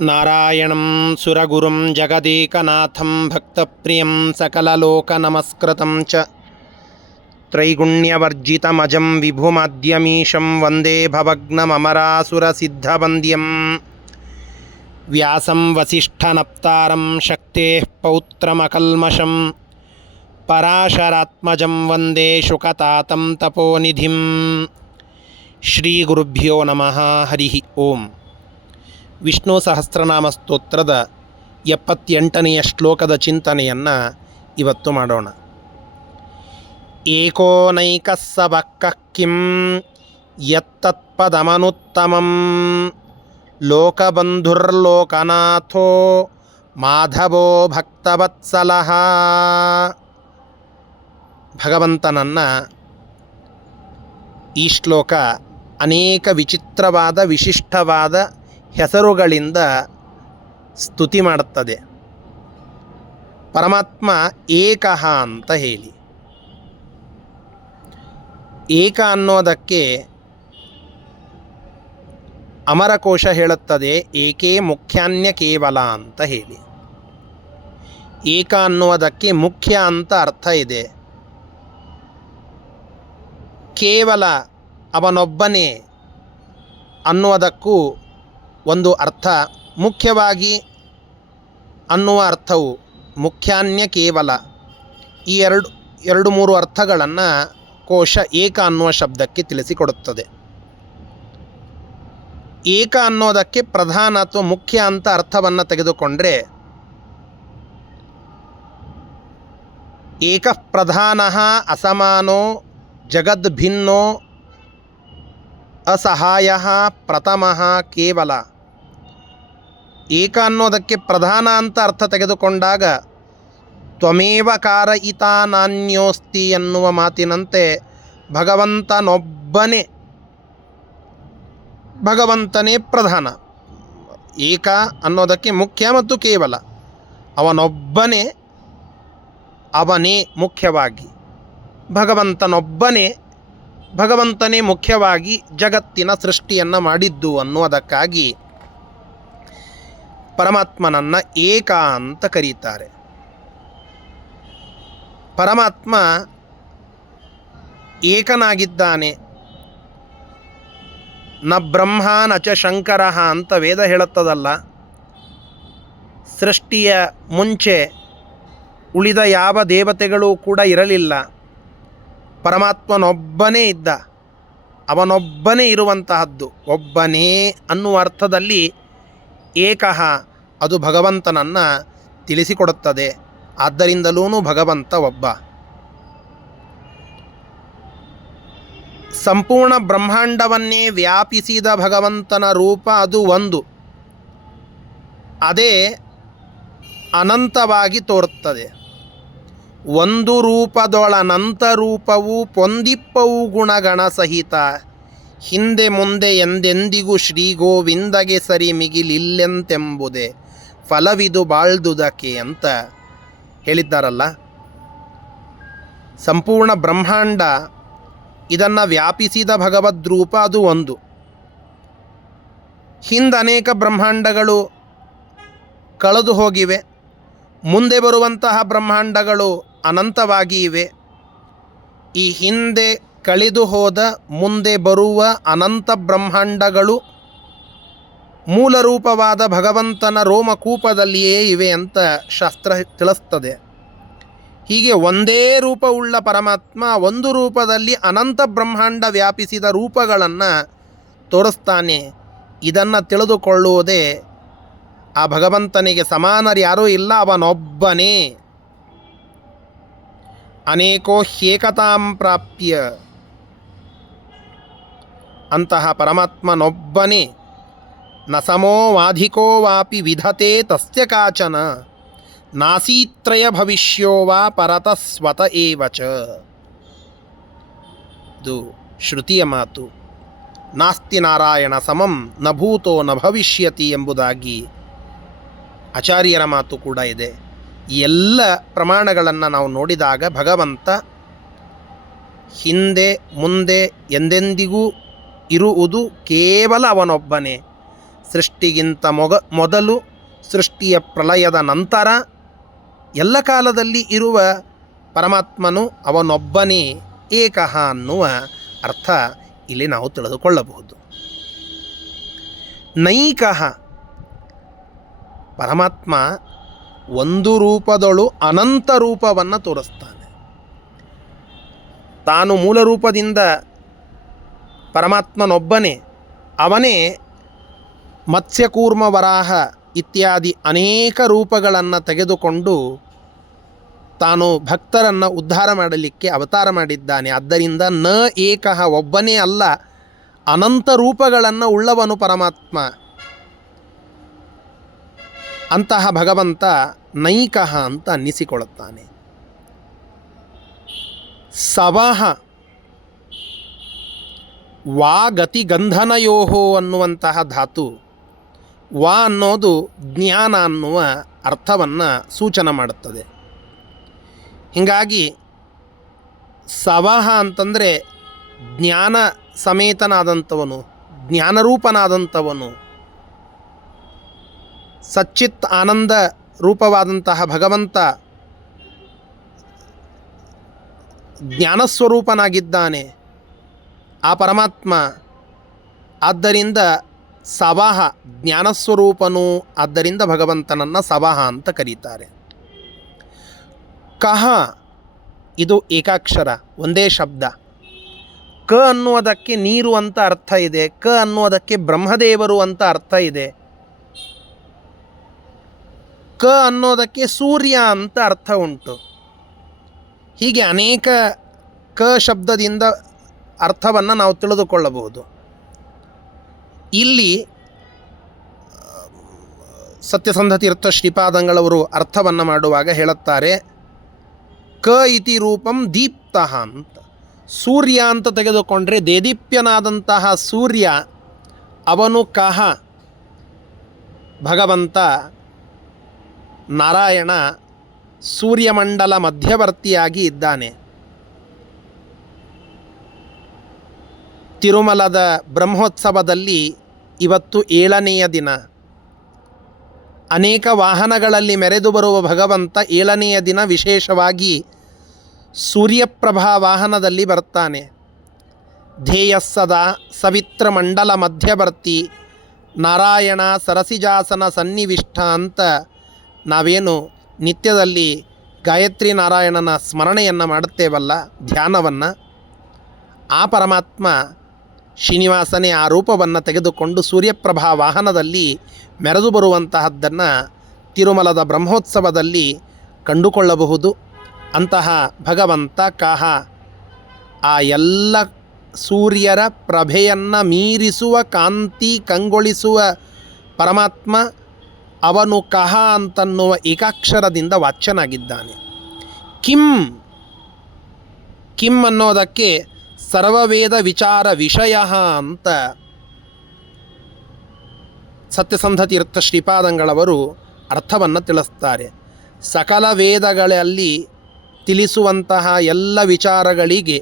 ನಾರಾಯಣಂ ಸುರಗುರುಂ ಜಗದೇಕನಾಥಂ ಭಕ್ತಪ್ರಿಯಂ ಸಕಲಲೋಕನಮಸ್ಕೃತಂ ಚ ತ್ರೈಗುಣ್ಯವರ್ಜಿತಮಜಂ ವಿಭುಮದ್ಯಮೀಶಂ ವಂದೇ ಭವಗ್ನಮರಾಸುರಸಿದ್ಧವಂದ್ಯಂ ವ್ಯಾಸಂ ವಸಿಷ್ಠನಪ್ತಾರಂ ಶಕ್ತೇಃ ಪೌತ್ರಮಕಲ್ಮಷಂ ಪರಾಶರಾತ್ಮಜಂ ವಂದೇ ಶುಕತಾತಂ ತಪೋನಿಧಿಂ. ಶ್ರೀಗುರುಭ್ಯೋ ನಮಃ. ಹರಿ ಓಂ. ವಿಷ್ಣು ಸಹಸ್ರನಾಮ ಸ್ತೋತ್ರದ 78ನೆಯ ಶ್ಲೋಕದ ಚಿಂತನೆಯನ್ನು ಇವತ್ತು ಮಾಡೋಣ. ಏಕೋನೈಕಃ ಸವಕ್ಕಃ ಕಿಂ ಯತ್ತತ್ಪದಮನುತ್ತಮಂ ಲೋಕಬಂಧುರ್ಲೋಕನಾಥೋ ಮಾಧವೋ ಭಕ್ತವತ್ಸಲಃ. ಭಗವಂತನನ್ನು ಈ ಶ್ಲೋಕ ಅನೇಕ ವಿಚಿತ್ರವಾದ ವಿಶಿಷ್ಟವಾದ ಹೆಸರುಗಳಿಂದ ಸ್ತುತಿ ಮಾಡುತ್ತದೆ. ಪರಮಾತ್ಮ ಏಕಃ ಅಂತ ಹೇಳಿ, ಏಕ ಅನ್ನೋದಕ್ಕೆ ಅಮರಕೋಶ ಹೇಳುತ್ತದೆ ಏಕೇ ಮುಖ್ಯಾನ್ಯ ಕೇವಲ ಅಂತ ಹೇಳಿ. ಏಕ ಅನ್ನುವುದಕ್ಕೆ ಮುಖ್ಯ ಅಂತ ಅರ್ಥ ಇದೆ. ಕೇವಲ ಅವನೊಬ್ಬನೇ ಅನ್ನುವುದಕ್ಕೂ ಒಂದು ಅರ್ಥ, ಮುಖ್ಯವಾಗಿ ಅನ್ನುವ ಅರ್ಥವು ಮುಖ್ಯಾನ್ಯ ಕೇವಲ, ಈ ಎರಡು ಮೂರು ಅರ್ಥಗಳನ್ನು ಕೋಶ ಏಕ ಅನ್ನುವ ಶಬ್ದಕ್ಕೆ ತಿಳಿಸಿಕೊಡುತ್ತದೆ. ಏಕ ಅನ್ನೋದಕ್ಕೆ ಪ್ರಧಾನ ಅಥವಾ ಮುಖ್ಯ ಅಂತ ಅರ್ಥವನ್ನು ತೆಗೆದುಕೊಂಡ್ರೆ, ಏಕಃ ಪ್ರಧಾನಃ ಅಸಮಾನೋ ಜಗದ್ಭಿನ್ನೋ ಅಸಹಾಯಃ ಪ್ರಥಮಃ ಕೇವಲ. ಏಕ ಅನ್ನೋದಕ್ಕೆ ಪ್ರಧಾನ ಅಂತ ಅರ್ಥ ತೆಗೆದುಕೊಂಡಾಗ ತ್ವಮೇವ ಕಾರಯಿತಾ ನಾನ್ಯೋಸ್ತಿ ಎನ್ನುವ ಮಾತಿನಂತೆ ಭಗವಂತನೇ ಪ್ರಧಾನ. ಏಕ ಅನ್ನೋದಕ್ಕೆ ಮುಖ್ಯ ಮತ್ತು ಕೇವಲ, ಅವನೇ ಮುಖ್ಯವಾಗಿ, ಭಗವಂತನೇ ಮುಖ್ಯವಾಗಿ ಜಗತ್ತಿನ ಸೃಷ್ಟಿಯನ್ನು ಮಾಡಿದ್ದು ಅನ್ನುವುದಕ್ಕಾಗಿ ಪರಮಾತ್ಮನನ್ನು ಏಕ ಅಂತ ಕರೀತಾರೆ. ಪರಮಾತ್ಮ ಏಕನಾಗಿದ್ದಾನೆ. ನ ಬ್ರಹ್ಮ ನ ಚ ಶಂಕರ ಅಂತ ವೇದ ಹೇಳುತ್ತದಲ್ಲ. ಸೃಷ್ಟಿಯ ಮುಂಚೆ ಉಳಿದ ಯಾವ ದೇವತೆಗಳೂ ಕೂಡ ಇರಲಿಲ್ಲ. ಪರಮಾತ್ಮನೊಬ್ಬನೇ ಇದ್ದ, ಅವನೊಬ್ಬನೇ ಇರುವಂತಹದ್ದು. ಒಬ್ಬನೇ ಅನ್ನುವ ಅರ್ಥದಲ್ಲಿ ಏಕಃ ಅದು ಭಗವಂತನನ್ನು ತಿಳಿಸಿಕೊಡುತ್ತದೆ. ಆದ್ದರಿಂದಲೂ ಭಗವಂತ ಒಬ್ಬ. ಸಂಪೂರ್ಣ ಬ್ರಹ್ಮಾಂಡವನ್ನೇ ವ್ಯಾಪಿಸಿದ ಭಗವಂತನ ರೂಪ ಅದು ಒಂದು, ಅದೇ ಅನಂತವಾಗಿ ತೋರುತ್ತದೆ. ಒಂದು ರೂಪದೊಳನಂತ ರೂಪವು ಪೊಂದಿಪ್ಪವು ಗುಣಗಣ ಸಹಿತ, ಹಿಂದೆ ಮುಂದೆ ಎಂದೆಂದಿಗೂ ಶ್ರೀ ಗೋವಿಂದಗೆ ಸರಿ ಮಿಗಿಲಿಲ್ಲೆಂತೆಂಬುದೇ ಫಲವಿದು ಬಾಳ್ದುದಕ್ಕೆ ಅಂತ ಹೇಳಿದ್ದಾರಲ್ಲ. ಸಂಪೂರ್ಣ ಬ್ರಹ್ಮಾಂಡ ಇದನ್ನು ವ್ಯಾಪಿಸಿದ ಭಗವದ್ರೂಪ ಅದು ಒಂದು. ಹಿಂದೆ ಅನೇಕ ಬ್ರಹ್ಮಾಂಡಗಳು ಕಳೆದು ಹೋಗಿವೆ. ಮುಂದೆ ಬರುವಂತಹ ಬ್ರಹ್ಮಾಂಡಗಳು ಅನಂತವಾಗಿ ಇವೆ. ಈ ಹಿಂದೆ ಕಳೆದು ಹೋದ ಮುಂದೆ ಬರುವ ಅನಂತ ಬ್ರಹ್ಮಾಂಡಗಳು ಮೂಲ ರೂಪವಾದ ಭಗವಂತನ ರೋಮಕೂಪದಲ್ಲಿಯೇ ಇವೆ ಅಂತ ಶಾಸ್ತ್ರ ತಿಳಿಸ್ತದೆ. ಹೀಗೆ ಒಂದೇ ರೂಪವುಳ್ಳ ಪರಮಾತ್ಮ ಒಂದು ರೂಪದಲ್ಲಿ ಅನಂತ ಬ್ರಹ್ಮಾಂಡ ವ್ಯಾಪಿಸಿದ ರೂಪಗಳನ್ನು ತೋರಿಸ್ತಾನೆ. ಇದನ್ನು ತಿಳಿದುಕೊಳ್ಳುವುದೇ ಆ ಭಗವಂತನಿಗೆ ಸಮಾನರು ಯಾರೂ ಇಲ್ಲ, ಅವನೊಬ್ಬನೇ. ಅನೇಕೋ ಹ್ಯೇಕತಾಂ ಪ್ರಾಪ್ಯ, ಅಂತಹ ಪರಮಾತ್ಮನೊಬ್ಬನೇ. ನ ಸಮೋ ವಾಧಿಕೋ ವಾಪಿ ವಿಧತೆ ತಸ್ಯ ಕಾಚನ, ನಾಸೀತ್ರಯ ಭವಿಷ್ಯೋ ವಾ ಪರತಃ ಸ್ವತ ಏವ ಚ. ಇದು ಶ್ರುತಿಯ ಮಾತು. ನಾಸ್ತಿ ನಾರಾಯಣ ಸಮಂ ನ ಭೂತೋ ನ ಭವಿಷ್ಯತಿ ಎಂಬುದಾಗಿ ಆಚಾರ್ಯರ ಮಾತು ಕೂಡ ಇದೆ. ಈ ಎಲ್ಲ ಪ್ರಮಾಣಗಳನ್ನು ನಾವು ನೋಡಿದಾಗ ಭಗವಂತ ಹಿಂದೆ ಮುಂದೆ ಎಂದೆಂದಿಗೂ ಇರುವುದು ಕೇವಲ ಅವನೊಬ್ಬನೇ. ಸೃಷ್ಟಿಗಿಂತ ಮೊದಲು, ಸೃಷ್ಟಿಯ ಪ್ರಳಯದ ನಂತರ, ಎಲ್ಲ ಕಾಲದಲ್ಲಿ ಇರುವ ಪರಮಾತ್ಮನು ಅವನೊಬ್ಬನೇ ಏಕಃ ಅನ್ನುವ ಅರ್ಥ ಇಲ್ಲಿ ನಾವು ತಿಳಿದುಕೊಳ್ಳಬಹುದು. ನೈಕಃ, ಪರಮಾತ್ಮ ಒಂದು ರೂಪದೊಳು ಅನಂತ ರೂಪವನ್ನು ತೋರಿಸ್ತಾನೆ. ತಾನು ಮೂಲ ರೂಪದಿಂದ ಪರಮಾತ್ಮನೊಬ್ಬನೇ, ಅವನೇ ಮತ್ಸ್ಯಕೂರ್ಮ ವರಾಹ ಇತ್ಯಾದಿ ಅನೇಕ ರೂಪಗಳನ್ನು ತೆಗೆದುಕೊಂಡು ತಾನು ಭಕ್ತರನ್ನು ಉದ್ಧಾರ ಮಾಡಲಿಕ್ಕೆ ಅವತಾರ ಮಾಡಿದ್ದಾನೆ. ಆದ್ದರಿಂದ ನ ಏಕಃ, ಒಬ್ಬನೇ ಅಲ್ಲ, ಅನಂತ ರೂಪಗಳನ್ನು ಉಳ್ಳವನು ಪರಮಾತ್ಮ. ಅಂತಹ ಭಗವಂತ ನೈಕಃ ಅಂತ ಅನ್ನಿಸಿಕೊಳ್ಳುತ್ತಾನೆ. ಸವಃ, ವಾ ಗತಿ ಗಂಧನಯೋಹೋ ಅನ್ನುವಂತಹ ಧಾತು, ವಾ ಅನ್ನೋದು ಜ್ಞಾನ ಅನ್ನುವ ಅರ್ಥವನ್ನು ಸೂಚನೆ ಮಾಡುತ್ತದೆ. ಹೀಗಾಗಿ ಸವಃ ಅಂತಂದರೆ ಜ್ಞಾನ ಸಮೇತನಾದಂಥವನು, ಜ್ಞಾನರೂಪನಾದಂಥವನು, ಸಚ್ಚಿತ್ ಆನಂದ ರೂಪವಾದಂತಹ ಭಗವಂತ ಜ್ಞಾನಸ್ವರೂಪನಾಗಿದ್ದಾನೆ ಆ ಪರಮಾತ್ಮ. ಆದ್ದರಿಂದ ಸವಃ, ಜ್ಞಾನಸ್ವರೂಪನು, ಆದ್ದರಿಂದ ಭಗವಂತನನ್ನು ಸವಃ ಅಂತ ಕರೀತಾರೆ. ಕಹ, ಇದು ಏಕಾಕ್ಷರ, ಒಂದೇ ಶಬ್ದ. ಕ ಅನ್ನುವುದಕ್ಕೆ ನೀರು ಅಂತ ಅರ್ಥ ಇದೆ, ಕ ಅನ್ನುವುದಕ್ಕೆ ಬ್ರಹ್ಮದೇವರು ಅಂತ ಅರ್ಥ ಇದೆ, ಕ ಅನ್ನೋದಕ್ಕೆ ಸೂರ್ಯ ಅಂತ ಅರ್ಥ ಉಂಟು. ಹೀಗೆ ಅನೇಕ ಕ ಶಬ್ದದಿಂದ ಅರ್ಥವನ್ನು ನಾವು ತಿಳಿದುಕೊಳ್ಳಬಹುದು. ಇಲ್ಲಿ ಸತ್ಯಸಂಧ ತೀರ್ಥ ಶ್ರೀಪಾದಂಗಳವರು ಅರ್ಥವನ್ನು ಮಾಡುವಾಗ ಹೇಳುತ್ತಾರೆ, ಕ ಇತಿ ರೂಪಂ ದೀಪ್ತಃ ಅಂತ. ಸೂರ್ಯ ಅಂತ ತೆಗೆದುಕೊಂಡ್ರೆ ದೇದೀಪ್ಯನಾದಂತಹ ಸೂರ್ಯ ಅವನು ಕಹ, ಭಗವಂತ ನಾರಾಯಣ ಸೂರ್ಯಮಂಡಲ ಮಧ್ಯವರ್ತಿಯಾಗಿ ಇದ್ದಾನೆ. ತಿರುಮಲದ ಬ್ರಹ್ಮೋತ್ಸವದಲ್ಲಿ ಇವತ್ತು 7ನೆಯ ದಿನ. ಅನೇಕ ವಾಹನಗಳಲ್ಲಿ ಮೆರೆದು ಬರುವ ಭಗವಂತ 7ನೆಯ ದಿನ ವಿಶೇಷವಾಗಿ ಸೂರ್ಯಪ್ರಭಾ ವಾಹನದಲ್ಲಿ ಬರ್ತಾನೆ. ಧ್ಯೇಯಸ್ಸದ ಸವಿತ್ರ ಮಂಡಲ ಮಧ್ಯವರ್ತಿ ನಾರಾಯಣ ಸರಸಿಜಾಸನ ಸನ್ನಿವಿಷ್ಟ ಅಂತ ನಾವೇನು ನಿತ್ಯದಲ್ಲಿ ಗಾಯತ್ರಿ ನಾರಾಯಣನ ಸ್ಮರಣೆಯನ್ನು ಮಾಡುತ್ತೇವಲ್ಲ, ಧ್ಯಾನವನ್ನು, ಆ ಪರಮಾತ್ಮ ಶ್ರೀನಿವಾಸನೇ ಆ ರೂಪವನ್ನು ತೆಗೆದುಕೊಂಡು ಸೂರ್ಯಪ್ರಭಾ ವಾಹನದಲ್ಲಿ ಮೆರೆದು ಬರುವಂತಹದ್ದನ್ನು ತಿರುಮಲದ ಬ್ರಹ್ಮೋತ್ಸವದಲ್ಲಿ ಕಂಡುಕೊಳ್ಳಬಹುದು. ಅಂತಹ ಭಗವಂತ ಕಹ, ಆ ಎಲ್ಲ ಸೂರ್ಯರ ಪ್ರಭೆಯನ್ನು ಮೀರಿಸುವ, ಕಾಂತಿ ಕಂಗೊಳಿಸುವ ಪರಮಾತ್ಮ ಅವನು ಕಹ ಅಂತನ್ನುವ ಏಕಾಕ್ಷರದಿಂದ ವಾಚ್ಯನಾಗಿದ್ದಾನೆ. ಕಿಂ, ಕಿಂ ಅನ್ನೋದಕ್ಕೆ ಸರ್ವವೇದ ವಿಚಾರ ವಿಷಯ ಅಂತ ಸತ್ಯಸಂಧ ತೀರ್ಥ ಶ್ರೀಪಾದಂಗಳವರು ಅರ್ಥವನ್ನು ತಿಳಿಸ್ತಾರೆ. ಸಕಲ ವೇದಗಳಲ್ಲಿ ತಿಳಿಸುವಂತಹ ಎಲ್ಲ ವಿಚಾರಗಳಿಗೆ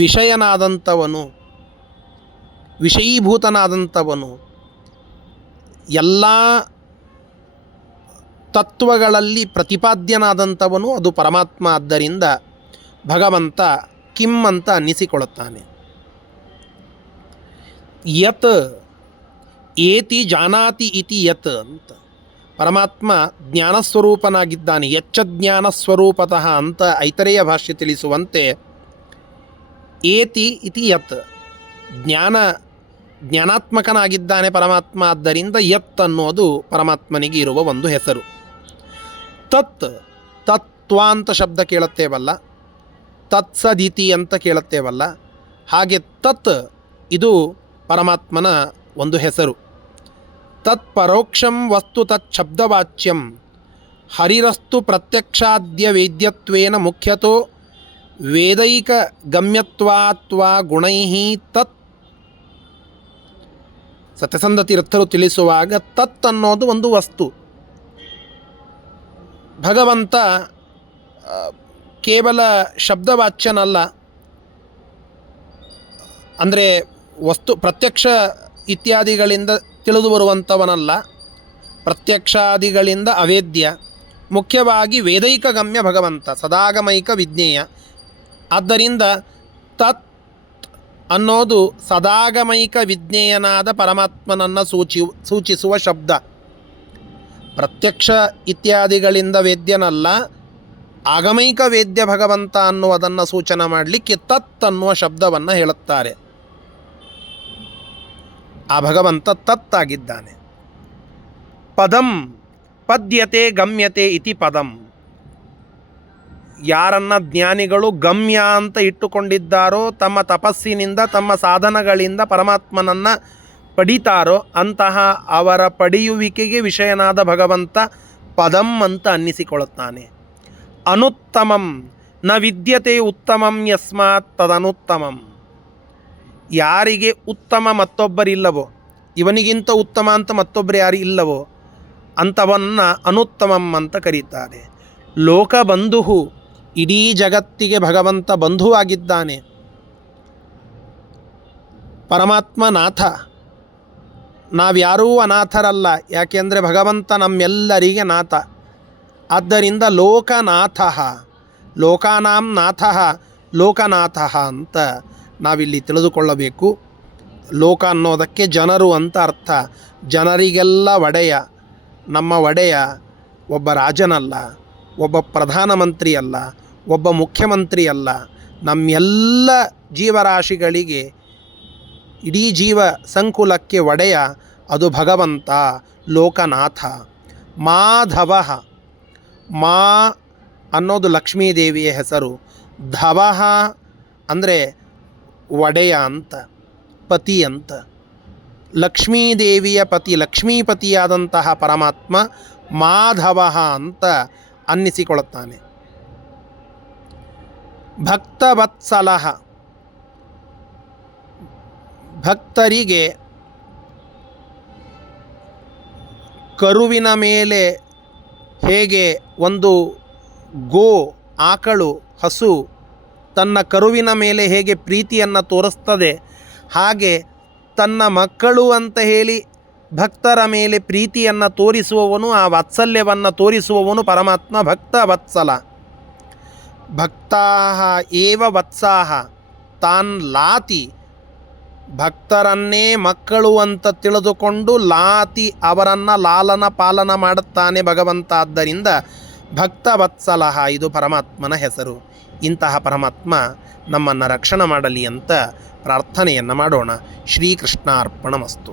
ವಿಷಯನಾದಂಥವನು, ವಿಷಯೀಭೂತನಾದಂಥವನು, ಎಲ್ಲ ತತ್ವಗಳಲ್ಲಿ ಪ್ರತಿಪಾದ್ಯನಾದಂಥವನು ಅದು ಪರಮಾತ್ಮ. ಆದ್ದರಿಂದ ಭಗವಂತ ಕಿಂ ಅಂತ ಅನ್ನಿಸಿಕೊಳ್ಳುತ್ತಾನೆ. ಯತ್ ಏತಿ ಜಾನಾತಿ ಇತಿ ಯತ್ ಅಂತ ಪರಮಾತ್ಮ ಜ್ಞಾನಸ್ವರೂಪನಾಗಿದ್ದಾನೆ. ಯಚ್ಚ ಜ್ಞಾನಸ್ವರೂಪತಃ ಅಂತ ಐತರೇಯ ಭಾಷ್ಯ ತಿಳಿಸುವಂತೆ ಏತಿ ಇತಿ ಯತ್, ಜ್ಞಾನಾತ್ಮಕನಾಗಿದ್ದಾನೆ ಪರಮಾತ್ಮ. ಆದ್ದರಿಂದ ಯತ್ ಅನ್ನೋದು ಪರಮಾತ್ಮನಿಗೆ ಇರುವ ಒಂದು ಹೆಸರು. ತತ್, ತತ್ವ ಅಂತ ಶಬ್ದ ಕೇಳುತ್ತೇವಲ್ಲ, ತತ್ಸದಿತಿ ಅಂತ ಕೇಳುತ್ತೇವಲ್ಲ, ಹಾಗೆ ತತ್ ಇದು ಪರಮಾತ್ಮನ ಒಂದು ಹೆಸರು. ತತ್ ಪರೋಕ್ಷಂ ವಸ್ತು ತತ್ ಶಬ್ದವಾಚ್ಯಂ ಹರಿರಸ್ತು ಪ್ರತ್ಯಕ್ಷಾದ್ಯ ವೇದ್ಯತ್ವೇನ ಮುಖ್ಯತೋ ವೇದೈಕ ಗಮ್ಯತ್ವಾತ್ವಾ ಗುಣೈ ತತ್. ಸತ್ಯಸಂಧ ತೀರ್ಥರು ತಿಳಿಸುವಾಗ ತತ್ ಅನ್ನೋದು ಒಂದು ವಸ್ತು. ಭಗವಂತ ಕೇವಲ ಶಬ್ದವಾಚ್ಯನಲ್ಲ, ಅಂದರೆ ವಸ್ತು ಪ್ರತ್ಯಕ್ಷ ಇತ್ಯಾದಿಗಳಿಂದ ತಿಳಿದು ಬರುವಂಥವನಲ್ಲ, ಪ್ರತ್ಯಕ್ಷಾದಿಗಳಿಂದ ಅವೇದ್ಯ, ಮುಖ್ಯವಾಗಿ ವೇದೈಕ ಗಮ್ಯ ಭಗವಂತ, ಸದಾಗಮೈಕ ವಿಜ್ಞೇಯ. ಆದ್ದರಿಂದ ತತ್ ಅನ್ನೋದು ಸದಾಗಮೈಕ ವಿಜ್ಞೇಯನಾದ ಪರಮಾತ್ಮನನ್ನು ಸೂಚಿಸುವ ಶಬ್ದ. ಪ್ರತ್ಯಕ್ಷ ಇತ್ಯಾದಿಗಳಿಂದ ವೇದ್ಯನಲ್ಲ, ಆಗಮೈಕ ವೇದ್ಯ ಭಗವಂತ ಅನ್ನುವುದನ್ನು ಸೂಚನೆ ಮಾಡಲಿಕ್ಕೆ ತತ್ ಅನ್ನುವ ಶಬ್ದವನ್ನು ಹೇಳುತ್ತಾರೆ. ಆ ಭಗವಂತ ತತ್ತಾಗಿದ್ದಾನೆ. ಪದಂ ಪದ್ಯತೆ ಗಮ್ಯತೆ ಇತಿ ಪದಂ. ಯಾರನ್ನ ಜ್ಞಾನಿಗಳು ಗಮ್ಯ ಅಂತ ಇಟ್ಟುಕೊಂಡಿದ್ದಾರೋ, ತಮ್ಮ ತಪಸ್ಸಿನಿಂದ ತಮ್ಮ ಸಾಧನಗಳಿಂದ ಪರಮಾತ್ಮನನ್ನು ಪಡಿತಾರೋ ಅಂತಹ ಅವರ ಪಡೆಯುವಿಕೆಗೆ ವಿಷಯನಾದ ಭಗವಂತ ಪದಂ ಅಂತ ಅನ್ನಿಸಿಕೊಳ್ಳುತ್ತಾನೆ. ಅನುತ್ತಮಂ ನ ವಿದ್ಯತೆ ಉತ್ತಮಂ ಯಸ್ಮಾತ್ ತದನುತ್ತಮಂ. ಯಾರಿಗೆ ಉತ್ತಮ ಮತ್ತೊಬ್ಬರಿಲ್ಲವೋ, ಇವನಿಗಿಂತ ಉತ್ತಮ ಅಂತ ಮತ್ತೊಬ್ಬರು ಯಾರು ಇಲ್ಲವೋ ಅಂಥವನ್ನು ಅನುತ್ತಮಂ ಅಂತ ಕರೀತಾರೆ. ಲೋಕಬಂಧು, ಇಡೀ ಜಗತ್ತಿಗೆ ಭಗವಂತ ಬಂಧುವಾಗಿದ್ದಾನೆ. ಪರಮಾತ್ಮ ನಾಥ, ನಾವ್ಯಾರೂ ಅನಾಥರಲ್ಲ, ಯಾಕೆಂದರೆ ಭಗವಂತ ನಮ್ಮೆಲ್ಲರಿಗೆ ನಾಥ. ಆದ್ದರಿಂದ ಲೋಕನಾಥ, ಲೋಕಾನಾಂ ನಾಥ ಲೋಕನಾಥ ಅಂತ ನಾವಿಲ್ಲಿ ತಿಳಿದುಕೊಳ್ಳಬೇಕು. ಲೋಕ ಅನ್ನೋದಕ್ಕೆ ಜನರು ಅಂತ ಅರ್ಥ. ಜನರಿಗೆಲ್ಲ ಒಡೆಯ. ನಮ್ಮ ಒಡೆಯ ಒಬ್ಬ ರಾಜನಲ್ಲ, ಒಬ್ಬ ಪ್ರಧಾನಮಂತ್ರಿ ಅಲ್ಲ, ಒಬ್ಬ ಮುಖ್ಯಮಂತ್ರಿ ಅಲ್ಲ. ನಮ್ಮೆಲ್ಲ ಜೀವರಾಶಿಗಳಿಗೆ, ಇಡೀ ಜೀವ ಸಂಕುಲಕ್ಕೆ ಒಡೆಯ ಅದು ಭಗವಂತ ಲೋಕನಾಥ. ಮಾಧವ, ಮಾ ಅನ್ನೋದು ಲಕ್ಷ್ಮೀದೇವಿಯ ಹೆಸರು. ಧವ ಅಂದರೆ ಒಡೆಯ ಅಂತ, ಪತಿ ಅಂತ. ಲಕ್ಷ್ಮೀದೇವಿಯ ಪತಿ, ಲಕ್ಷ್ಮೀಪತಿಯಾದಂತಹ ಪರಮಾತ್ಮ ಮಾಧವ ಅಂತ ಅನ್ನಿಸಿಕೊಳ್ಳುತ್ತಾನೆ. ಭಕ್ತವತ್ಸಲ, ಭಕ್ತರಿಗೆ ಕರುವಿನ ಮೇಲೆ ಹೇಗೆ ಒಂದು ಆಕಳು, ಹಸು ತನ್ನ ಕರುವಿನ ಮೇಲೆ ಹೇಗೆ ಪ್ರೀತಿಯನ್ನು ತೋರಿಸ್ತದೆ, ಹಾಗೆ ತನ್ನ ಮಕ್ಕಳು ಅಂತ ಹೇಳಿ ಭಕ್ತರ ಮೇಲೆ ಪ್ರೀತಿಯನ್ನು ತೋರಿಸುವವನು, ಆ ವಾತ್ಸಲ್ಯವನ್ನು ತೋರಿಸುವವನು ಪರಮಾತ್ಮ ಭಕ್ತವತ್ಸಲ. ಭಕ್ತಾಃ ಏವ ವತ್ಸಾಃ ತಾನ್ ಲಾತಿ. ಭಕ್ತರನ್ನೇ ಮಕ್ಕಳು ಅಂತ ತಿಳಿದುಕೊಂಡು ಲಾತಿ, ಅವರನ್ನು ಲಾಲನ ಪಾಲನ ಮಾಡುತ್ತಾನೆ ಭಗವಂತ. ಆದ್ದರಿಂದ ಭಕ್ತವತ್ಸಲ ಇದು ಪರಮಾತ್ಮನ ಹೆಸರು. ಇಂತಹ ಪರಮಾತ್ಮ ನಮ್ಮನ್ನು ರಕ್ಷಣೆ ಮಾಡಲಿ ಅಂತ ಪ್ರಾರ್ಥನೆಯನ್ನು ಮಾಡೋಣ. ಶ್ರೀಕೃಷ್ಣಾರ್ಪಣಮಸ್ತು.